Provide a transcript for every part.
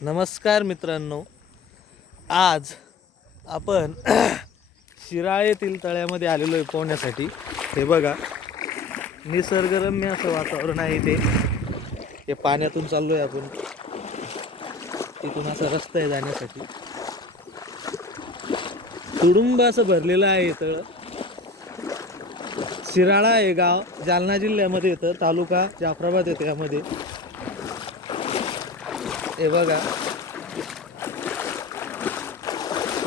नमस्कार मित्रांनो, आज आपण शिराळे येथील तळ्यामध्ये आलेलो आहे पोहण्यासाठी। हे बघा, निसर्गरम्य असं वातावरण आहे इथे। हे पाण्यातून चाललोय आपण, तिथून असा रस्ता आहे जाण्यासाठी। तुडुंब असं भरलेलं आहे तळ। शिराळा हे गाव जालना जिल्ह्यामध्ये येतं, तालुका जाफराबाद येते यामध्ये। हे बघा,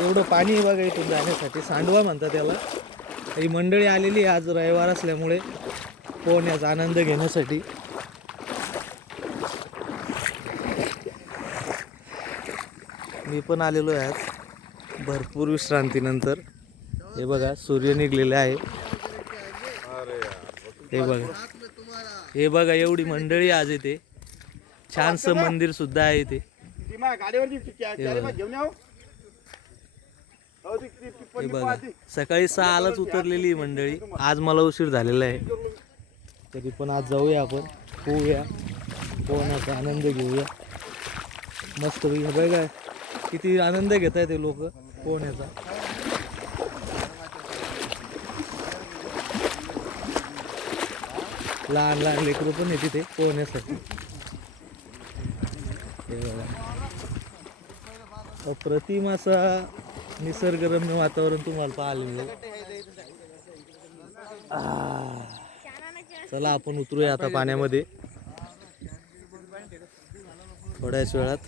एवढं पाणी आहे बघा इथून जाण्यासाठी। सांडवा म्हणतात त्याला। ही मंडळी आलेली आज रविवार असल्यामुळे पोहण्याचा आनंद घेण्यासाठी। मी पण आलेलो आहे आज भरपूर विश्रांतीनंतर। हे बघा, सूर्य निघलेला आहे। हे बघा एवढी मंडळी आज इथे। छानसं मंदिर सुद्धा आहे इथे। हे बघा, सकाळी 6:00लाच उतरलेली मंडळी। आज मला उशीर झालेला आहे, तरी पण आज जाऊया आपण, पोहूया, पोहण्याचा आनंद घेऊया मस्त। हे बघा किती आनंद घेत आहेत ते लोक पोहण्याचा। लहान लहान लेकरं पण आहे तिथे पोहण्यासाठी। हे बघा, अप्रतिम असा निसर्गरम्य वातावरण तुम्हाला पाहायला मिळेल। चला आपण उतरूया आता पाण्यामध्ये थोड्याच वेळात।